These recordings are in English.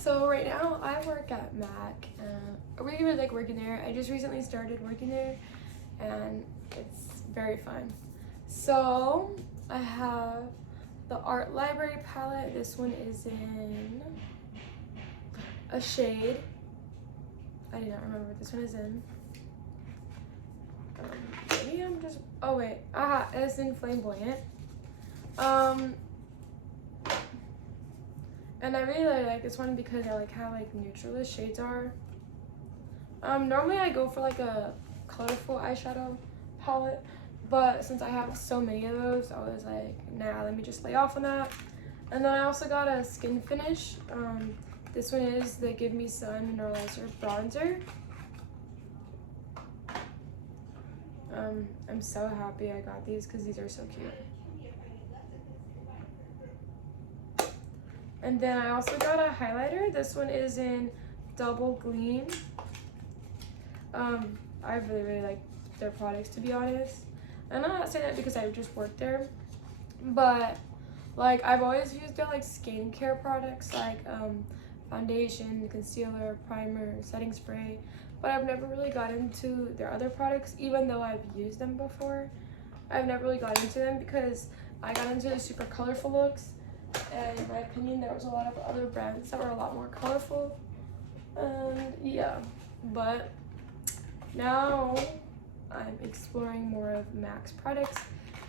So right now I work at Mac. I really like working there. I just recently started working there and it's very fun. So I have the art library palette. This one is in a shade. I do not remember what this one is in. Maybe I'm just, oh wait, it's in Flamboyant. And I really like this one because I like how like neutral the shades are. Normally I go for like a colorful eyeshadow palette, but since I have so many of those, I was like, nah, let me just lay off on that. And then I also got a skin finish. This one is the Give Me Sun Mineralizer Bronzer. I'm so happy I got these because these are so cute. And then I also got a highlighter. This one is in Double Gleam. I really like their products, to be honest. And I'm not saying that because I just worked there, but like I've always used their like skincare products like foundation, concealer, primer, setting spray, but I've never really got into their other products, even though I've used them before. I've never really got into them because I got into the super colorful looks, and in my opinion there was a lot of other brands that were a lot more colorful. Yeah, but now I'm exploring more of MAC's products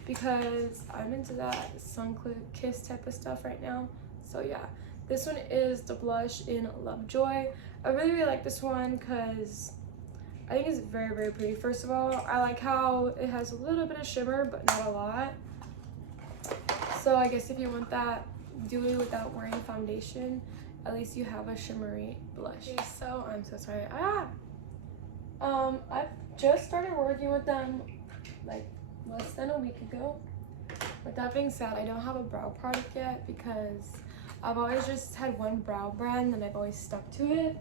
because I'm into that sun kiss type of stuff right now. So yeah, this one is the blush in Lovejoy. I really like this one because I think it's very pretty. First of all, I like how it has a little bit of shimmer but not a lot. So I guess if you want that dewy without wearing foundation, at least you have a shimmery blush. Okay, so I'm so sorry. I've just started working with them like less than a week ago. With that being said, I don't have a brow product yet because I've always just had one brow brand and I've always stuck to it.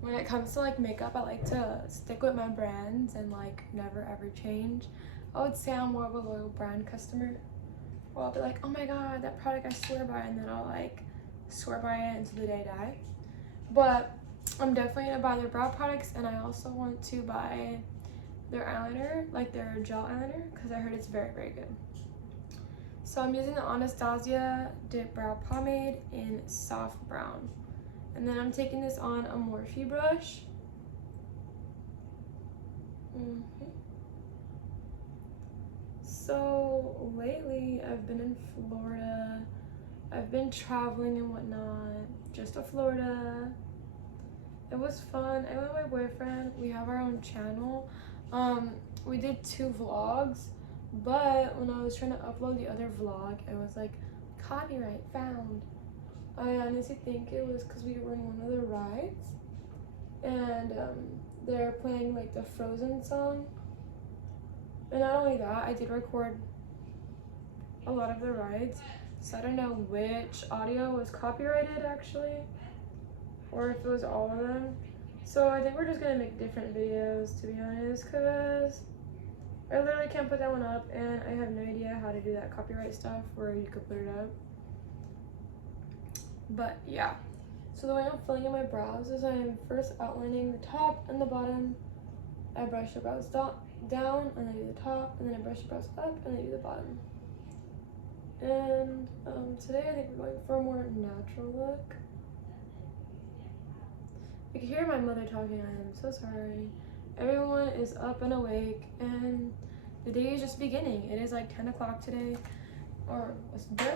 When it comes to like makeup, I like to stick with my brands and like never ever change. I would say I'm more of a loyal brand customer. Or I'll be like, oh my god, that product I swear by, and then I'll like swear by it until the day I die. But I'm definitely gonna buy their brow products, and I also want to buy their eyeliner, like their gel eyeliner, because I heard it's very good. So I'm using the Anastasia Dip Brow Pomade in Soft Brown. And then I'm taking this on a Morphe brush. So lately I've been in Florida. I've been traveling and whatnot, just to Florida. It was fun. I went with my boyfriend. We have our own channel. We did 2 vlogs, but when I was trying to upload the other vlog, it was like copyright found. I honestly think it was because we were in one of the rides, and they're playing like the Frozen song. And not only that, I did record a lot of the rides, so I don't know which audio was copyrighted actually, or if it was all of them. So I think we're just gonna make different videos, to be honest, because I literally can't put that one up, and I have no idea how to do that copyright stuff where you could put it up. But yeah, so the way I'm filling in my brows is I'm first outlining the top and the bottom. I brush the brows down, and then I do the top, and then I brush the brows up, and then I do the bottom. And today I think we're going for a more natural look. You can hear my mother talking. I am so sorry. Everyone is up and awake, and the day is just beginning. It is like 10 o'clock today, or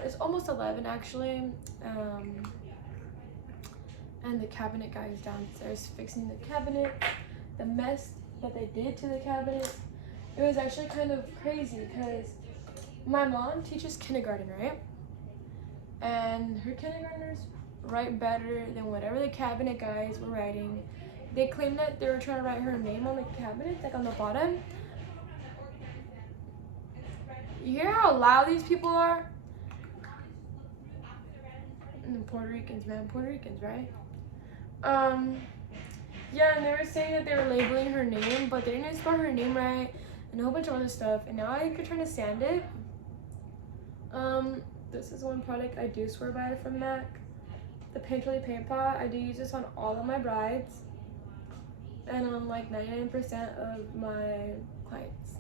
it's almost 11 actually. And the cabinet guy is downstairs fixing the cabinet. The mess that they did to the cabinet, it was actually kind of crazy because my mom teaches kindergarten, right? And her kindergartners write better than whatever the cabinet guys were writing. They claimed that they were trying to write her name on the cabinet, like on the bottom. You hear how loud these people are? And the Puerto Ricans, man, Puerto Ricans, right? Yeah, and they were saying that they were labeling her name, but they didn't even spell her name right, and a whole bunch of other stuff. And now I could try to sand it. This is one product I do swear by from MAC. the Painterly paint pot. I do use this on all of my brides and on like 99% of my clients.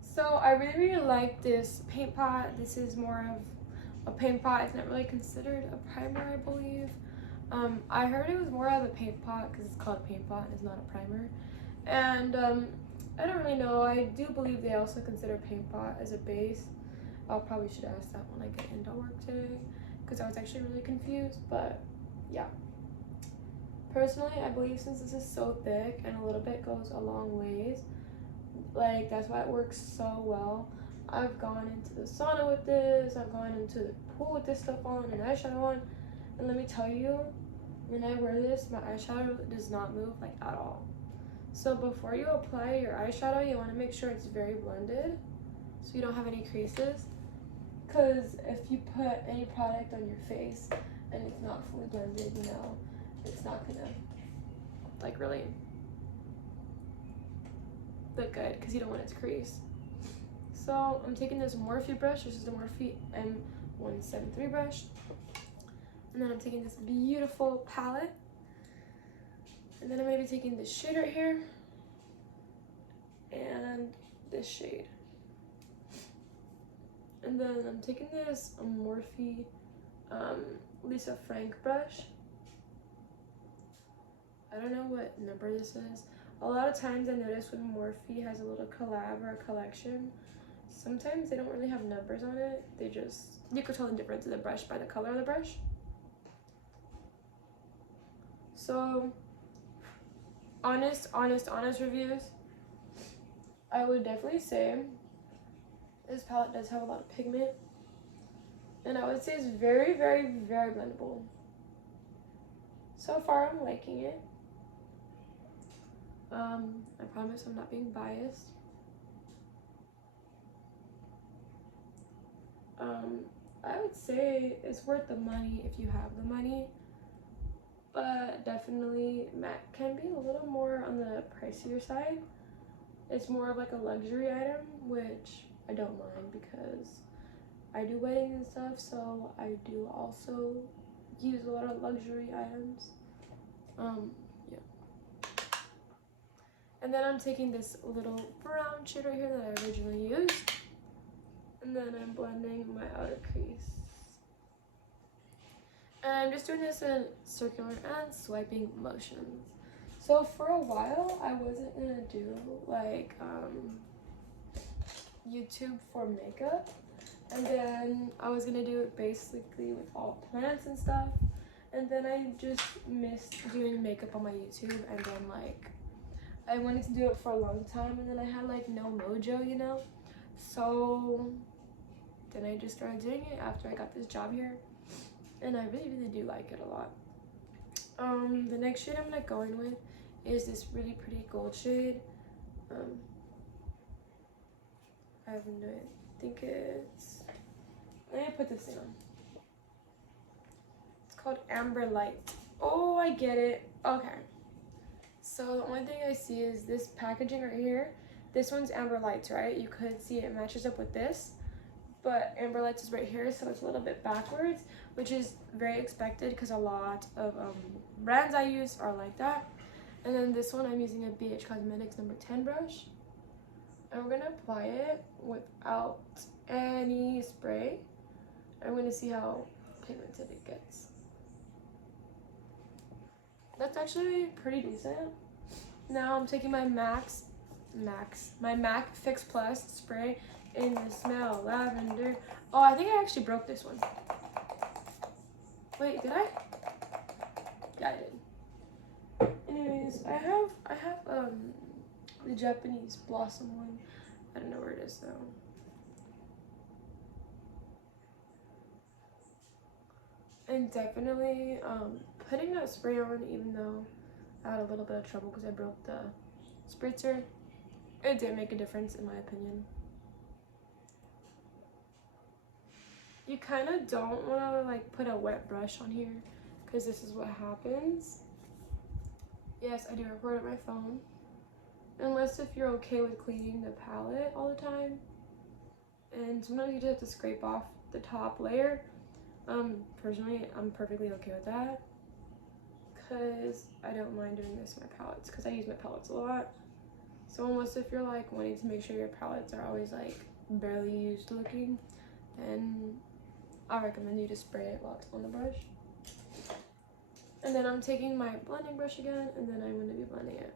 So I really like this paint pot. This is more of a paint pot. It's not really considered a primer, I believe. I heard it was more of a paint pot because it's called a paint pot and it's not a primer. And I don't really know. I do believe they also consider paint pot as a base. I'll probably should ask that when I get into work today because I was actually really confused, but yeah. Personally, I believe since this is so thick and a little bit goes a long ways, like that's why it works so well. I've gone into the sauna with this, I've gone into the pool with this stuff on and eyeshadow on, and let me tell you, when I wear this, my eyeshadow does not move like at all. So before you apply your eyeshadow, you want to make sure it's very blended so you don't have any creases, because if you put any product on your face and it's not fully blended, you know, it's not gonna like really look good because you don't want it to crease. So I'm taking this Morphe brush. This is the Morphe M173 brush. And then I'm taking this beautiful palette. And then I'm going to be taking this shade right here. And this shade. And then I'm taking this Morphe Lisa Frank brush. I don't know what number this is. A lot of times I notice when Morphe has a little collab or a collection, sometimes they don't really have numbers on it. They just, you could tell the difference of the brush by the color of the brush. So, honest reviews, I would definitely say this palette does have a lot of pigment. And I would say it's very, very, very blendable. So far, I'm liking it. I promise I'm not being biased. I would say it's worth the money if you have the money, but definitely matte can be a little more on the pricier side. It's more of like a luxury item, which I don't mind because I do weddings and stuff, so I do also use a lot of luxury items. Yeah. And then I'm taking this little brown shade right here that I originally used. And then I'm blending my outer crease. And I'm just doing this in circular and swiping motions. So for a while, I wasn't gonna do like YouTube for makeup. And then I was gonna do it basically with all plants and stuff. And then I just missed doing makeup on my YouTube. And then like, I wanted to do it for a long time. And then I had like no mojo, you know? So then I just started doing it after I got this job here, and I really, really do like it a lot. The next shade I'm gonna go in with is this really pretty gold shade. I think it's, let me put this in. It's called Amber Light. Oh, I get it. Okay. So the only thing I see is this packaging right here. This one's Amber Lights, right? You could see it matches up with this. But Amber Lights is right here, so it's a little bit backwards, which is very expected because a lot of brands I use are like that. And then this one, I'm using a BH Cosmetics number 10 brush. And we're gonna apply it without any spray. I'm gonna see how pigmented it gets. That's actually pretty decent. Now I'm taking my MAC Fix Plus spray in the Smell Lavender. Oh, I think I actually broke this one. Wait, did I? Yeah, I did. Anyways, I have the Japanese Blossom one. I don't know where it is though. And definitely putting that spray on, even though I had a little bit of trouble because I broke the spritzer, it did make a difference in my opinion. You kind of don't want to like put a wet brush on here because this is what happens. Yes, I do record on my phone. Unless if you're okay with cleaning the palette all the time. And sometimes you just have to scrape off the top layer. Personally, I'm perfectly okay with that. because I don't mind doing this in my palettes because I use my palettes a lot. So unless if you're like wanting to make sure your palettes are always like barely used looking, then I recommend you to spray it while it's on the brush. And then I'm taking my blending brush again, and then I'm going to be blending it.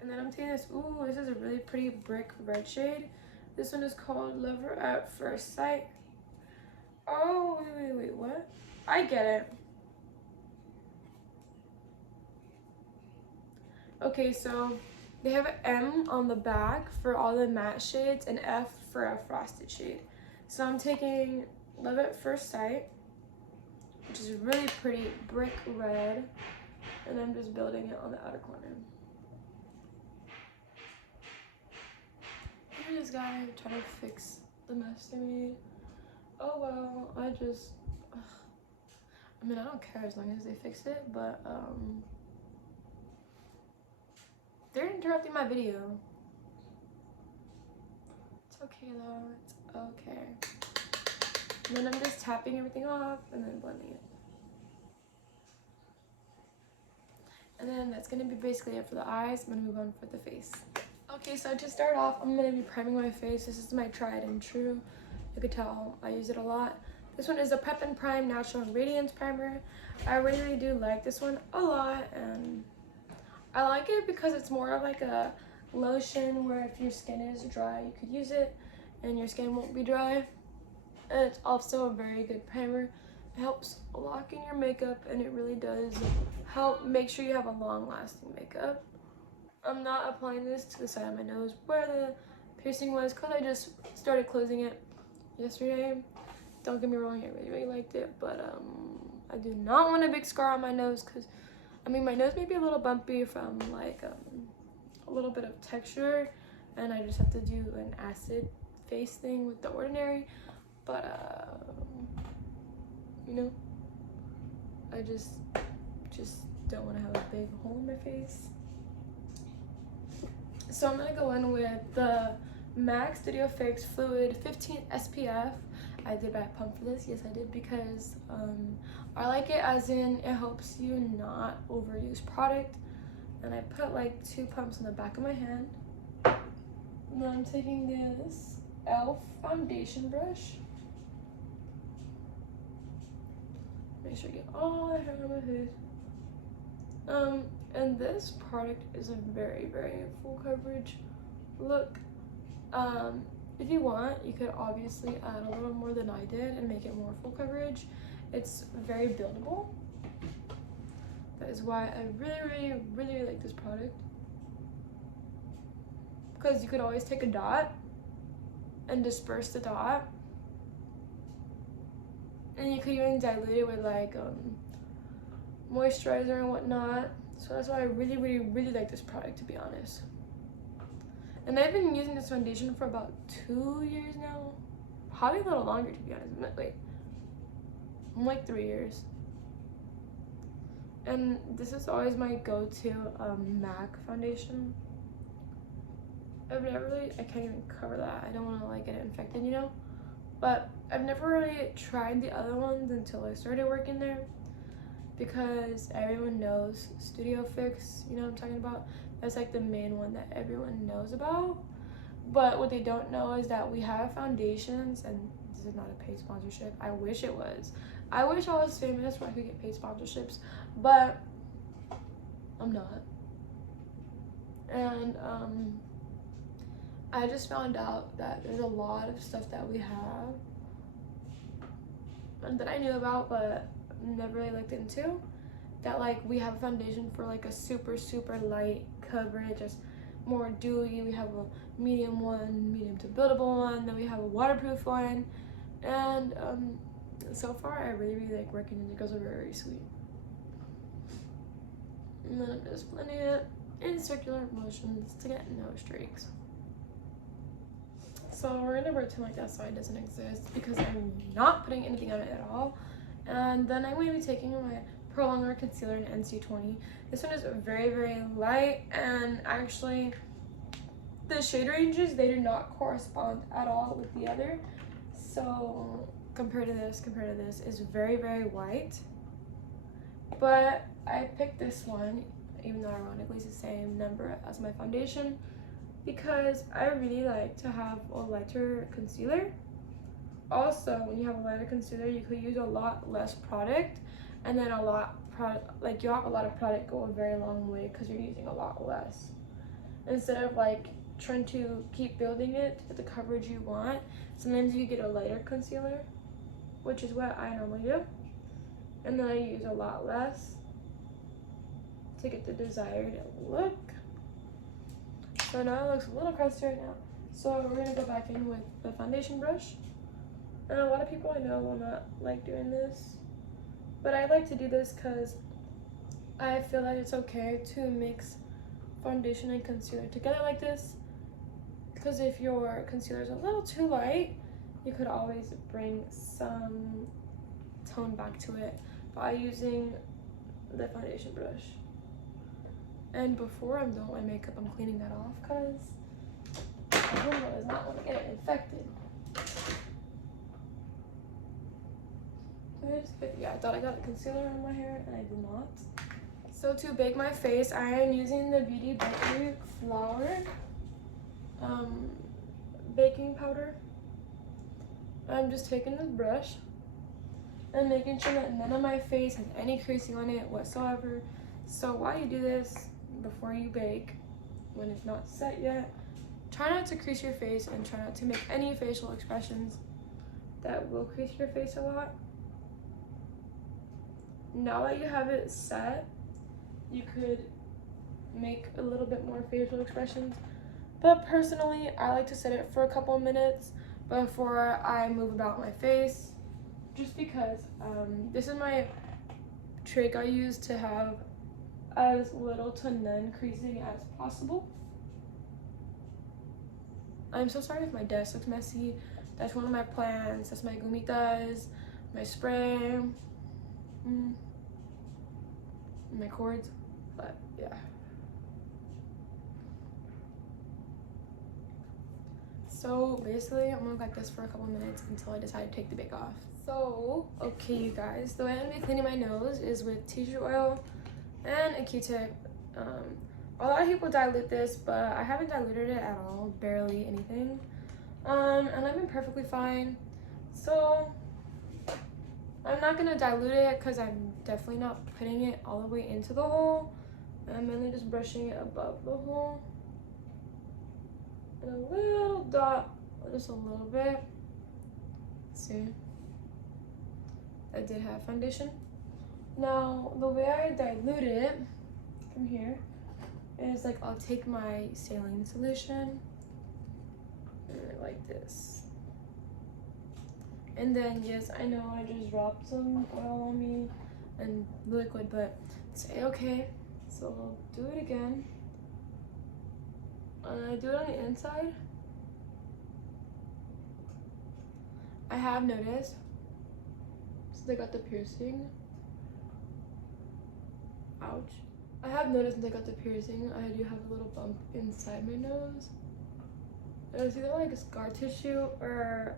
And then I'm taking this, ooh, this is a really pretty brick red shade. This one is called Lover at First Sight. Oh, wait, what? I get it. Okay, so they have an M on the back for all the matte shades and F for a frosted shade. So I'm taking Love at First Sight, which is a really pretty brick red, and I'm just building it on the outer corner. Look at this guy trying to fix the mess they made. Oh well, I mean, I don't care as long as they fix it, but they're interrupting my video. It's okay though, it's okay. And then I'm just tapping everything off and then blending it. And then that's gonna be basically it for the eyes. I'm gonna move on for the face. Okay, so to start off, I'm gonna be priming my face. This is my tried and true. You could tell I use it a lot. This one is a Prep and Prime Natural Radiance Primer. I really do like this one a lot, and I like it because it's more of like a lotion where if your skin is dry, you could use it and your skin won't be dry. And it's also a very good primer. It helps lock in your makeup, and it really does help make sure you have a long-lasting makeup. I'm not applying this to the side of my nose where the piercing was because I just started closing it yesterday. Don't get me wrong, I really liked it, but I do not want a big scar on my nose because, I mean, my nose may be a little bumpy from like a little bit of texture, and I just have to do an acid face thing with The Ordinary. But you know, I just don't want to have a big hole in my face. So I'm gonna go in with the MAC Studio Fix Fluid 15 SPF. I did buy a pump for this, yes I did, because I like it as in it helps you not overuse product. And I put like 2 pumps on the back of my hand. And then I'm taking this e.l.f. foundation brush. Make sure I get all the hair on my head. And this product is a very, very full coverage look. If you want, you could obviously add a little more than I did and make it more full coverage. It's very buildable. That is why I really like this product. Because you could always take a dot and disperse the dot. And you could even dilute it with like moisturizer and whatnot. So that's why I really like this product, to be honest. And I've been using this foundation for about 2 years now. Probably a little longer, to be honest. Wait, I'm like 3 years. And this is always my go-to MAC foundation. I can't even cover that. I don't want to like get it infected, you know? But I've never really tried the other ones until I started working there, because everyone knows Studio Fix, you know what I'm talking about? That's like the main one that everyone knows about. But what they don't know is that we have foundations, and this is not a paid sponsorship. I wish it was. I wish I was famous where I could get paid sponsorships, but I'm not. And I just found out that there's a lot of stuff that we have and that I knew about but never really looked into. That like we have a foundation for like a super light coverage, just more dewy. We have a medium one, medium to buildable one, then we have a waterproof one, and so far I really like working, and the girls are very sweet. And then I'm just blending it in circular motions to get no streaks. So we're gonna pretend like that side doesn't exist because I'm not putting anything on it at all. And then I'm going to be taking my Prolonger Concealer in NC20. This one is very light, and actually the shade ranges, they do not correspond at all with the other. So compared to this is very, very white. But I picked this one, even though ironically it's the same number as my foundation, because I really like to have a lighter concealer. Also, when you have a lighter concealer, you could use a lot less product, and then you have a lot of product go a very long way because you're using a lot less. Instead of like trying to keep building it to the coverage you want, sometimes you get a lighter concealer, which is what I normally do, and then I use a lot less to get the desired look. So now it looks a little crusty right now. So we're gonna go back in with the foundation brush. And a lot of people I know will not like doing this, but I like to do this because I feel that it's okay to mix foundation and concealer together like this. Because if your concealer is a little too light, you could always bring some tone back to it by using the foundation brush. And before I'm done with my makeup, I'm cleaning that off because I does not want to get it infected. Yeah, I thought I got a concealer on my hair and I did not. So to bake my face, I am using the Beauty Bakery Flour baking powder. I'm just taking this brush and making sure that none of my face has any creasing on it whatsoever. So while you do this, before you bake, when it's not set yet, try not to crease your face and try not to make any facial expressions that will crease your face a lot. Now that you have it set, you could make a little bit more facial expressions. But personally, I like to set it for a couple of minutes before I move about my face. Just because this is my trick I use to have as little to none creasing as possible. I'm so sorry if my desk looks messy. That's one of my plants. That's my gomitas, my spray. My cords, but yeah. So basically, I'm gonna look like this for a couple minutes until I decide to take the bake off. So, okay you guys, the way I'm gonna be cleaning my nose is with tea tree oil and a Q-tip. A lot of people dilute this, but I haven't diluted it at all, barely anything. And I've been perfectly fine. So I'm not gonna dilute it because I'm definitely not putting it all the way into the hole. I'm mainly just brushing it above the hole. And a little dot, just a little bit. See? I did have foundation. Now, the way I dilute it from here is like I'll take my saline solution and like this. And then, yes, I know I just dropped some oil on me and liquid, but it's okay. So I'll do it again. And I do it on the inside. I have noticed, since I got the piercing, ouch. I have noticed since I got the piercing, I do have a little bump inside my nose. It was either like a scar tissue or,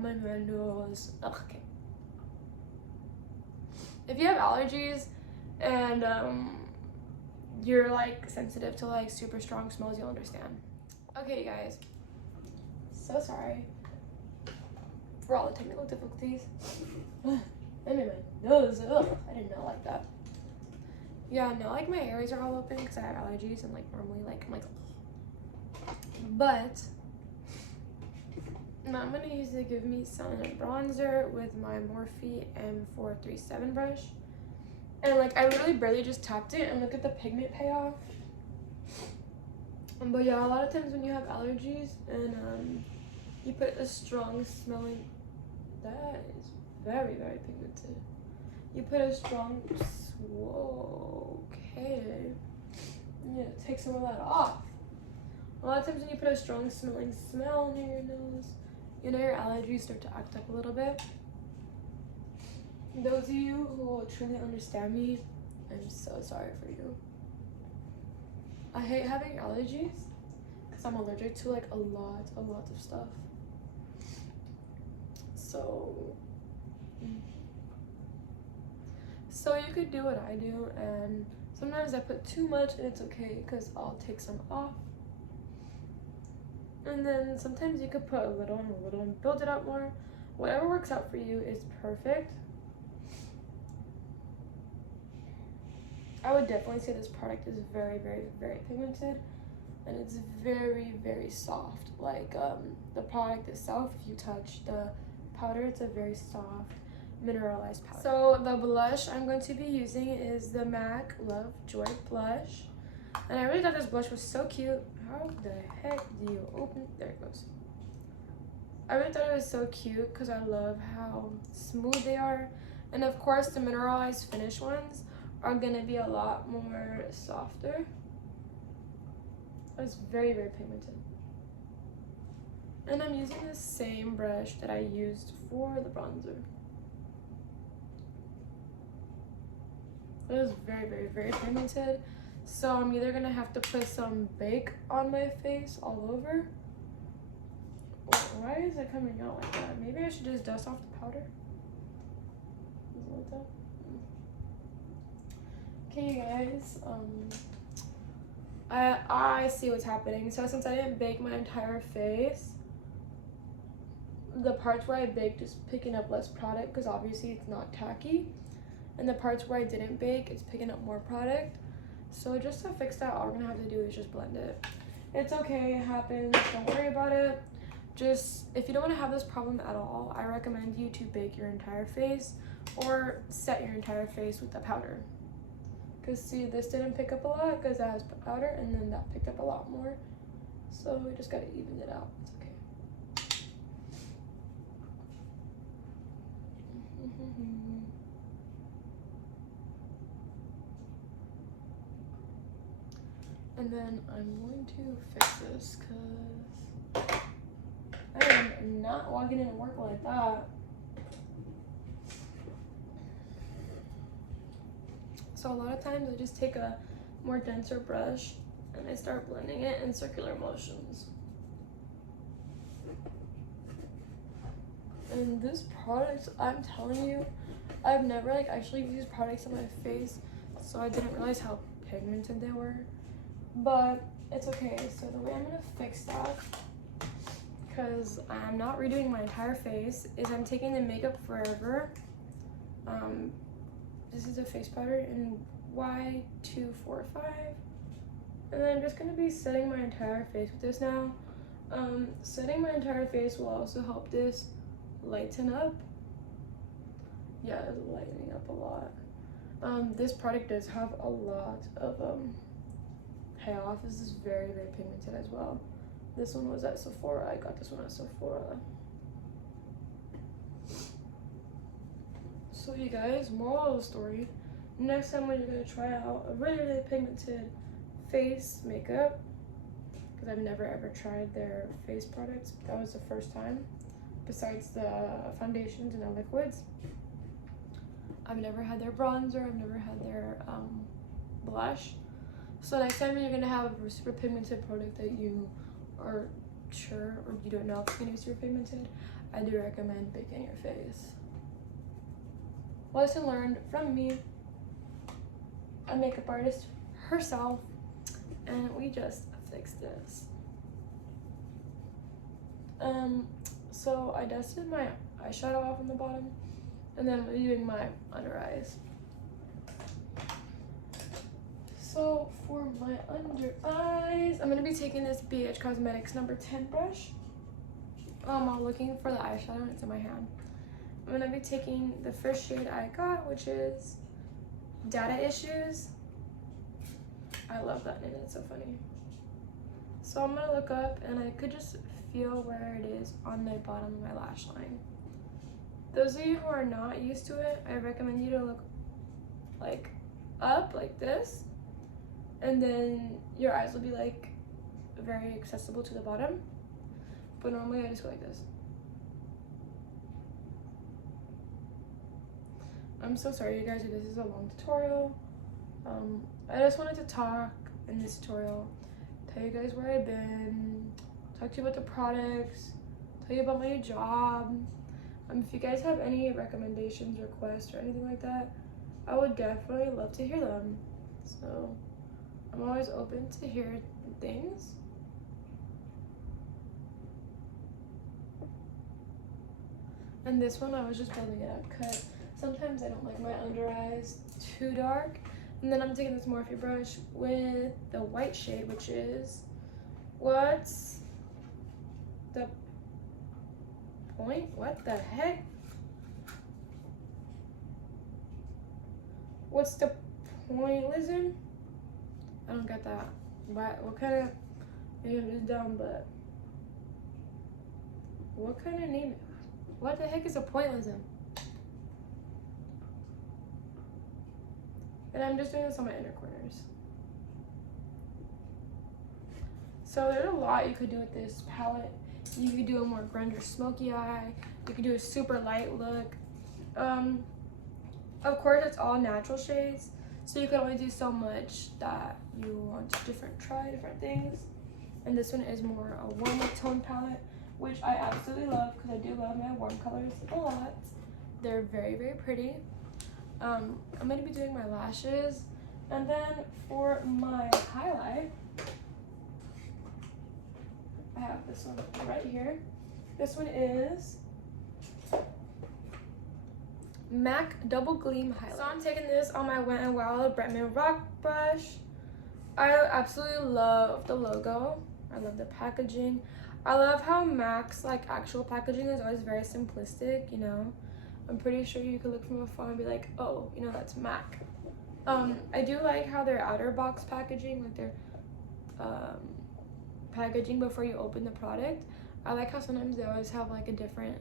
my nose. Okay. If you have allergies and you're like sensitive to like super strong smells, you'll understand. Okay, you guys. So sorry for all the technical difficulties. I made my nose. I did not like that. Yeah, no, like my areas are all open because I have allergies and like normally like I'm like. But now I'm gonna use the Give Me Sun bronzer with my Morphe M437 brush, and like I literally barely just tapped it, and look at the pigment payoff. But yeah, a lot of times when you have allergies and you put a strong smelling, that is very, very pigmented. You put a strong, okay, yeah, take some of that off. A lot of times when you put a strong smelling smell near your nose, you know your allergies start to act up a little bit. Those of you who will truly understand me, I'm so sorry for you. I hate having allergies because I'm allergic to like a lot of stuff. So you could do what I do, and sometimes I put too much and it's okay because I'll take some off. And then sometimes you could put a little and build it up more. Whatever works out for you is perfect. I would definitely say this product is very pigmented, and it's very soft. Like the product itself, if you touch the powder, it's a very soft mineralized powder. So the blush I'm going to be using is the MAC Love Joy blush, and I really thought this blush was so cute. How the heck do you open? There it goes. I really thought it was so cute because I love how smooth they are, and of course the mineralized finish ones are gonna be a lot more softer. It's very pigmented. And I'm using the same brush that I used for the bronzer. It is very pigmented. So I'm either gonna have to put some bake on my face all over. Why is it coming out like that? Maybe I should just dust off the powder. Is it like that? Okay, you guys, I see what's happening. So since I didn't bake my entire face, the parts where I baked is picking up less product because obviously it's not tacky, and the parts where I didn't bake, it's picking up more product. So just to fix that, all we're gonna have to do is just blend it. It's okay, it happens, don't worry about it. Just, if you don't want to have this problem at all, I recommend you to bake your entire face or set your entire face with the powder. Because see, this didn't pick up a lot because that has powder, and then that picked up a lot more. So we just gotta even it out. It's okay. And then I'm going to fix this because I am not walking into work like that. So a lot of times I just take a more denser brush and I start blending it in circular motions. And this product, I'm telling you, I've never like actually used products on my face, so I didn't realize how pigmented they were. But it's okay. So the way I'm gonna fix that, because I'm not redoing my entire face, is I'm taking the Makeup Forever. This is a face powder in Y245, and then I'm just gonna be setting my entire face with this now. Setting my entire face will also help this lighten up. Yeah, it's lightening up a lot. This product does have a lot of payoff. This is very pigmented as well. This one was at Sephora. I got this one at Sephora. So you guys, moral of the story, next time when you're going to try out a really pigmented face makeup, because I've never ever tried their face products, that was the first time, besides the foundations and the liquids. I've never had their bronzer, I've never had their blush. So next time you're going to have a super pigmented product that you are sure or you don't know if it's going to be super pigmented, I do recommend baking your face. Lesson learned from me, a makeup artist herself, and we just fixed this. So I dusted my eyeshadow off on the bottom, and then I'm doing my under eyes. So for my under eyes, I'm gonna be taking this BH Cosmetics number 10 brush. I'm looking for the eyeshadow, and it's in my hand. I'm gonna be taking the first shade I got, which is Data Issues. I love that name, it's so funny. So I'm gonna look up, and I could just feel where it is on the bottom of my lash line. Those of you who are not used to it, I recommend you to look like up like this, and then your eyes will be like very accessible to the bottom. But normally I just go like this. I'm so sorry you guys if this is a long tutorial. I just wanted to talk in this tutorial tell you guys where I've been, talk to you about the products, tell you about my new job. If you guys have any recommendations, requests, or anything like that, I would definitely love to hear them. So I'm always open to hear things. And this one I was just building it up because sometimes I don't like my under eyes too dark. And then I'm taking this Morphe brush with the white shade, which is, what's the point? What the heck? What's the pointillism? I don't get that. What kind of, maybe I'm just dumb, but what kind of name? What the heck is a pointillism? And I'm just doing this on my inner corners. So there's a lot you could do with this palette. You could do a more grunge or smoky eye. You could do a super light look. Of course, it's all natural shades, so you can only do so much that you want to try different things. And this one is more a warmer tone palette, which I absolutely love because I do love my warm colors a lot. They're very, very pretty. I'm going to be doing my lashes, and then for my highlight, I have this one right here. This one is MAC Double Gleam Highlight. So I'm taking this on my Wet n Wild Bretman Rock brush. I absolutely love the logo. I love the packaging. I love how MAC's like actual packaging is always very simplistic, you know. I'm pretty sure you could look from afar and be like, oh, you know, that's MAC. I do like how their outer box packaging, like their packaging before you open the product. I like how sometimes they always have like a different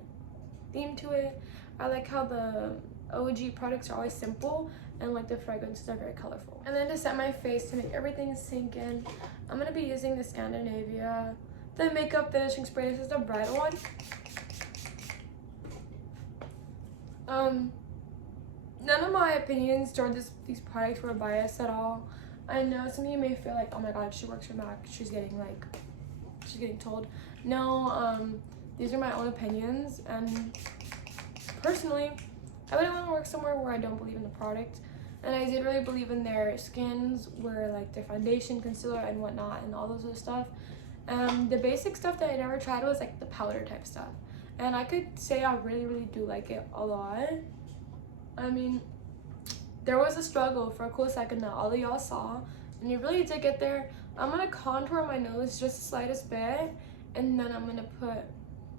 theme to it. I like how the OG products are always simple and like the fragrances are very colorful. And then to set my face to make everything sink in, I'm gonna be using the Scandinavia, the makeup finishing spray. This is the bridal one. None of my opinions toward these products were biased at all. I know some of you may feel like, oh my god, she works for MAC, she's getting told. No, these are my own opinions, and personally, I wouldn't want to work somewhere where I don't believe in the product. And I did really believe in their skins, where like their foundation, concealer, and whatnot, and all those other stuff. The basic stuff that I never tried was like the powder type stuff. And I could say I really, really do like it a lot. I mean, there was a struggle for a cool second that all of y'all saw, and you really did get there. I'm gonna contour my nose just the slightest bit, and then I'm gonna put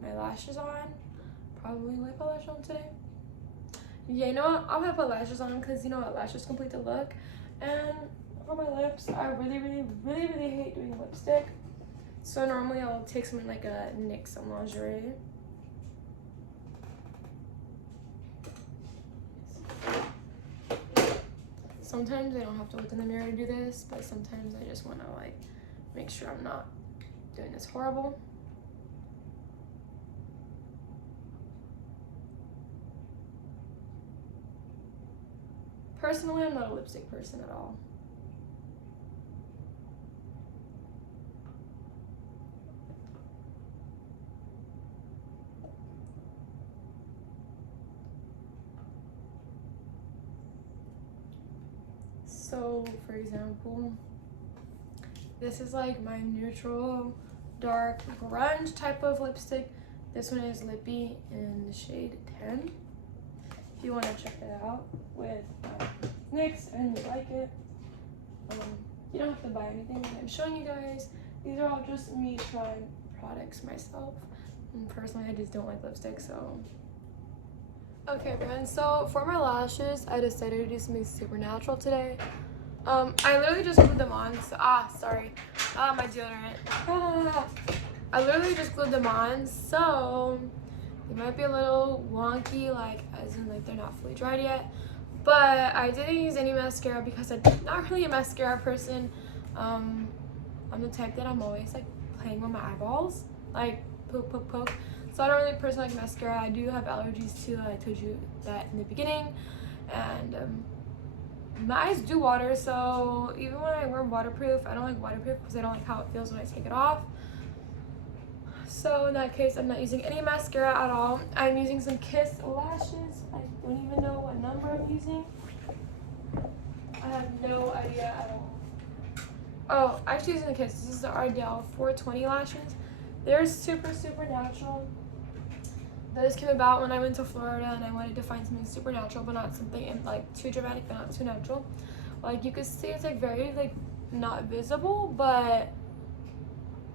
my lashes on. Probably will I put lashes on today? Yeah, you know what? I'm gonna put lashes on because you know what? Lashes complete the look. And for my lips, I really, really, really, really hate doing lipstick. So normally I'll take something like a NYX lingerie. Sometimes I don't have to look in the mirror to do this, but sometimes I just want to like make sure I'm not doing this horrible. Personally, I'm not a lipstick person at all. So, for example, this is like my neutral, dark, grunge type of lipstick. This one is Lippy in the shade 10. If you want to check that out with NYX and you like it, you don't have to buy anything that I'm showing you guys. These are all just me trying products myself. And personally, I just don't like lipstick, so. Okay, friends, so for my lashes, I decided to do something super natural today. I literally just glued them on, so, my deodorant. I literally just glued them on, so they might be a little wonky, like, as in, like, they're not fully dried yet. But I didn't use any mascara because I'm not really a mascara person. I'm the type that I'm always, like, playing with my eyeballs, like, poke, poke, poke. So I don't really personally like mascara. I do have allergies too. I told you that in the beginning. And my eyes do water, so even when I wear waterproof, I don't like waterproof because I don't like how it feels when I take it off. So in that case, I'm not using any mascara at all. I'm using some Kiss lashes. I don't even know what number I'm using. I have no idea at all. Oh, actually using the Kiss. This is the Ardell 420 lashes. They're super, super natural. This came about when I went to Florida and I wanted to find something super natural, but not something like too dramatic, but not too natural. Like you could see, it's like very like not visible, but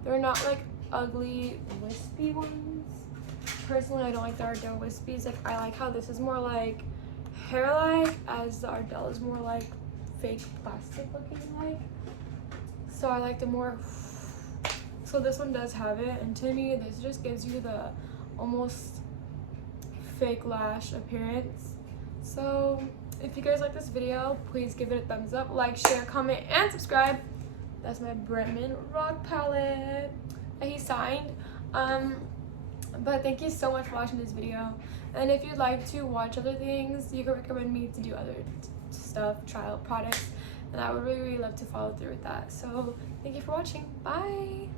they're not like ugly wispy ones. Personally, I don't like the Ardell wispies. Like I like how this is more like hair-like, as the Ardell is more like fake plastic looking like. So I like the more. So this one does have it, and to me, this just gives you the almost fake lash appearance. So if you guys like this video, please give it a thumbs up, like, share, comment, and subscribe. That's my Bretman Rock palette that he signed. But thank you so much for watching this video, and if you'd like to watch other things, you can recommend me to do other stuff, trial products, and I would really, really love to follow through with that. So thank you for watching. Bye.